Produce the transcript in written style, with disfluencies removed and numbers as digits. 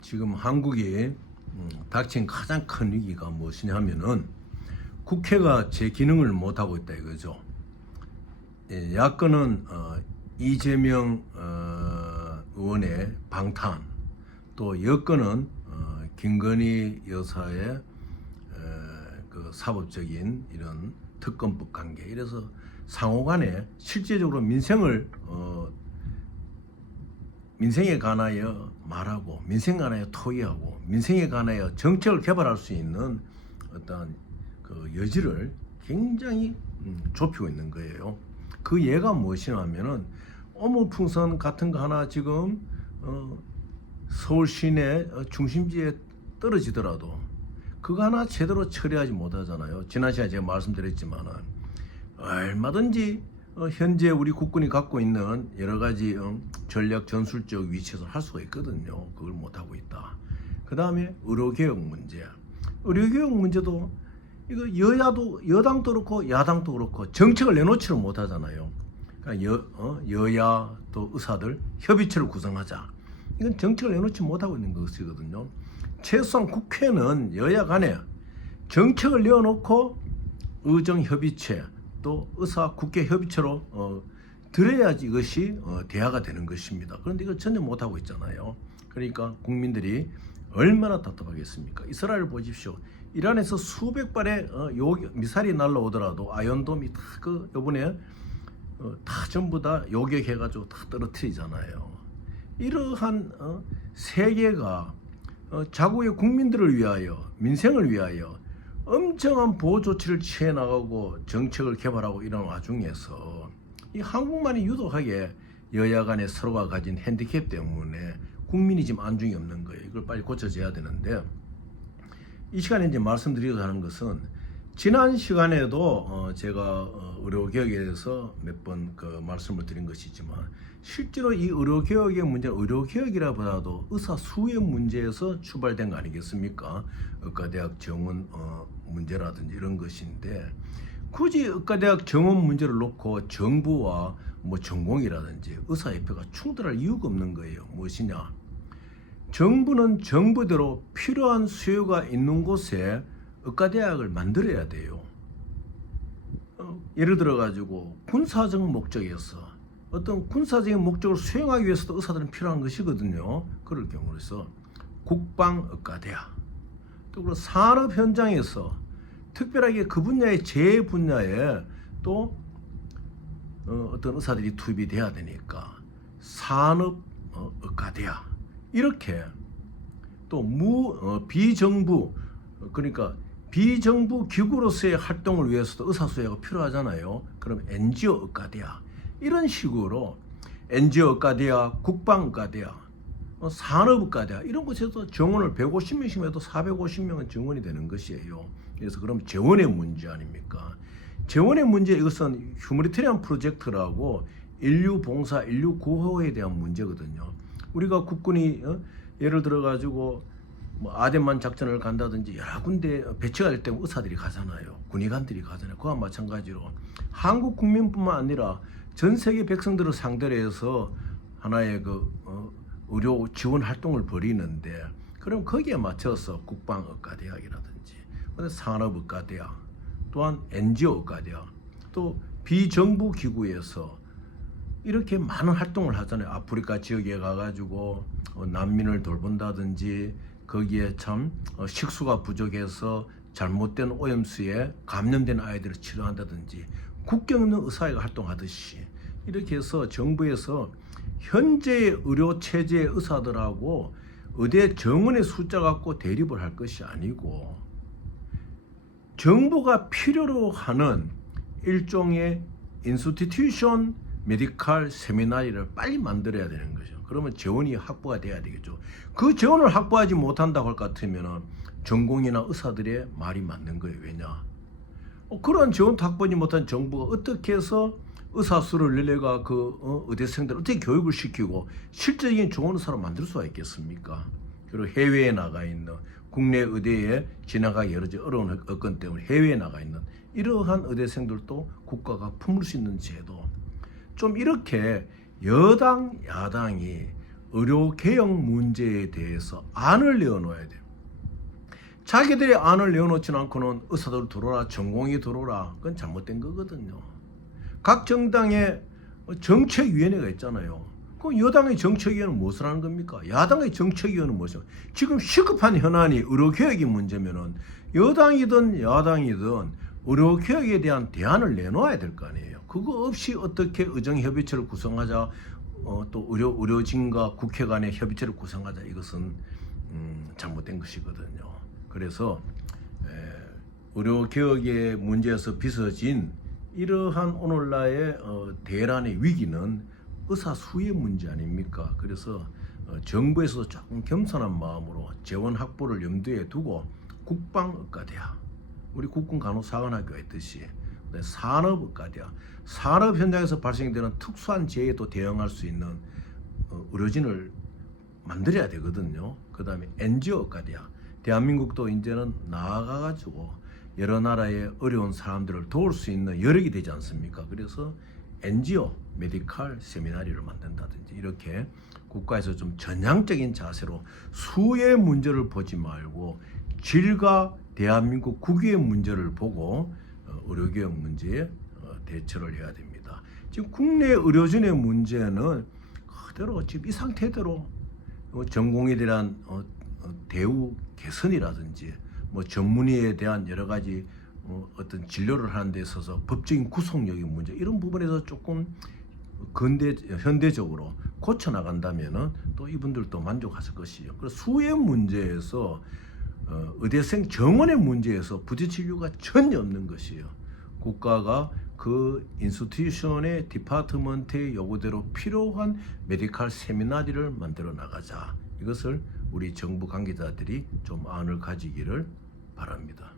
지금 한국이 닥친 가장 큰 위기가 무엇이냐면은 국회가 제 기능을 못하고 있다 이거죠. 야권은 이재명 의원의 방탄, 또 여권은 김건희 여사의 그 사법적인 이런 특검법 관계, 이래서 상호간에 실제적으로 민생에 관하여 말하고, 민생에 관하여 토의하고, 민생에 관하여 정책을 개발할 수 있는 어떤 그 여지를 굉장히 좁히고 있는 거예요. 그 예가 무엇이냐면은 어물풍선 같은 거 하나 지금 서울 시내 중심지에 떨어지더라도 그거 하나 제대로 처리하지 못하잖아요. 지난 시간에 제가 말씀드렸지만은 얼마든지 현재 우리 국군이 갖고 있는 여러 가지 전략 전술적 위치에서 할 수가 있거든요. 그걸 못하고 있다. 그 다음에 의료개혁 문제. 의료개혁 문제도 이거 여당도 그렇고 야당도 그렇고 정책을 내놓지를 못하잖아요. 그러니까 여야 또 의사들 협의체를 구성하자. 이건 정책을 내놓지 못하고 있는 것이거든요. 최소한 국회는 여야 간에 정책을 내어놓고 의정협의체 또 의사 국회 협의체로 들어야지 이것이 대화가 되는 것입니다. 그런데 이걸 전혀 못하고 있잖아요. 그러니까 국민들이 얼마나 답답하겠습니까? 이스라엘 보십시오. 이란에서 수백 발의 미사일이 날라오더라도 아이언돔이 다 요번에 다 전부 다 요격해가지고 다 떨어뜨리잖아요. 이러한 세계가 자국의 국민들을 위하여, 민생을 위하여 엄청난 보호 조치를 취해 나가고 정책을 개발하고 이런 와중에서 이 한국만이 유독하게 여야 간에 서로가 가진 핸디캡 때문에 국민이 지금 안중이 없는 거예요. 이걸 빨리 고쳐져야 되는데, 이 시간에 이제 말씀드리고자 하는 것은 지난 시간에도 제가 의료개혁에 대해서 몇 번 말씀을 드린 것이지만, 실제로 이 의료개혁의 문제는 의료개혁이라보다도 의사 수의 문제에서 출발된 거 아니겠습니까? 의과대학 정원 문제라든지 이런 것인데, 굳이 의과대학 정원 문제를 놓고 정부와 뭐 전공이라든지 의사협회가 충돌할 이유가 없는 거예요. 무엇이냐? 정부는 정부대로 필요한 수요가 있는 곳에 의과대학을 만들어야 돼요. 예를 들어 가지고 군사적 목적에서 어떤 군사적인 목적을 수행하기 위해서도 의사들은 필요한 것이거든요. 그럴 경우에서 국방의과대학, 또 그리고 산업 현장에서 특별하게 그 분야의 제 분야에 또 어떤 의사들이 투입이 돼야 되니까 산업의과대학, 이렇게 또 비정부, 그러니까 비정부 기구로서의 활동을 위해서도 의사수요가 필요하잖아요. 그럼 NGO 의과대학, 이런 식으로 NGO 의과대학, 국방의과대학, 산업의과대학 이런 곳에서 정원을 150명씩 해도 450명은 정원이 되는 것이에요. 그래서 그럼 재원의 문제 아닙니까? 재원의 문제, 이것은 휴머니테리안 프로젝트라고 인류 봉사, 인류 구호에 대한 문제거든요. 우리가 국군이 예를 들어 가지고 뭐 아덴만 작전을 간다든지 여러 군데 배치가 될 때 의사들이 가잖아요. 군의관들이 가잖아요. 그와 마찬가지로 한국 국민뿐만 아니라 전 세계 백성들을 상대로 해서 하나의 의료 지원 활동을 벌이는데, 그럼 거기에 맞춰서 국방의과대학이라든지 산업의과대학, 또한 NGO 의과대학, 또 비정부 기구에서 이렇게 많은 활동을 하잖아요. 아프리카 지역에 가가지고 난민을 돌본다든지, 거기에 참 식수가 부족해서 잘못된 오염수에 감염된 아이들을 치료한다든지, 국경 없는 의사회가 활동하듯이 이렇게 해서 정부에서 현재의 의료 체제의 의사들하고 의대 정원의 숫자 갖고 대립을 할 것이 아니고, 정부가 필요로 하는 일종의 인스티튜션 메디칼 세미나리를 빨리 만들어야 되는 거죠. 그러면 재원이 확보가 돼야 되겠죠. 그 재원을 확보하지 못한다고 할 것 같으면 전공이나 의사들의 말이 맞는 거예요. 왜냐? 그런 재원도 확보하지 못한 정부가 어떻게 해서 의사 수를 늘려가 의대생들 어떻게 교육을 시키고 실질적인 좋은 의사로 만들 수가 있겠습니까? 그리고 해외에 나가 있는, 국내 의대에 진학하기 여러 어려운 여건 때문에 해외에 나가 있는 이러한 의대생들도 국가가 품을 수 있는 제도, 좀 이렇게 여당 야당이 의료 개혁 문제에 대해서 안을 내어놓아야 돼요. 자기들이 안을 내어놓지 않고는 의사들 들어라, 전공이 들어라, 그건 잘못된 거거든요. 각 정당의 정책위원회가 있잖아요. 그 여당의 정책위원회는 무엇을 하는 겁니까? 야당의 정책위원회는 무엇이죠? 지금 시급한 현안이 의료개혁이 문제면은 여당이든 야당이든 의료개혁에 대한 대안을 내놓아야 될 거 아니에요. 그거 없이 어떻게 의정협의체를 구성하자, 또 의료진과 국회 간의 협의체를 구성하자, 이것은 잘못된 것이거든요. 그래서 의료개혁의 문제에서 빚어진 이러한 오늘날의 대란의 위기는 의사 수의 문제 아닙니까? 그래서 정부에서도 조금 겸손한 마음으로 재원 확보를 염두에 두고 국방의과대학, 우리 국군간호사관학교가 있듯이 산업의과대학, 산업 현장에서 발생되는 특수한 재해도 대응할 수 있는 의료진을 만들어야 되거든요. 그 다음에 NGO의과대학, 대한민국도 이제는 나아가가지고 여러 나라의 어려운 사람들을 도울 수 있는 여력이 되지 않습니까? 그래서 NGO 메디칼 세미나리를 만든다든지 이렇게 국가에서 좀 전향적인 자세로 수의 문제를 보지 말고 질과 대한민국 국위의 문제를 보고 의료개혁 문제에 대처를 해야 됩니다. 지금 국내 의료진의 문제는 그대로 지금 이 상태대로 전공에 대한 대우 개선이라든지 뭐 전문의에 대한 여러 가지 어떤 진료를 하는 데 있어서 법적인 구속력의 문제, 이런 부분에서 조금 현대적으로 고쳐 나간다면은 또 이분들도 만족하실 것이요. 그래서 수의 문제에서 의대생 정원의 문제에서 부딪힐 이유가 전혀 없는 것이에요. 국가가 그 인스티튜션의 디파트먼트의 요구대로 필요한 메디칼 세미나리를 만들어 나가자. 이것을 우리 정부 관계자들이 좀 안을 가지기를 바랍니다.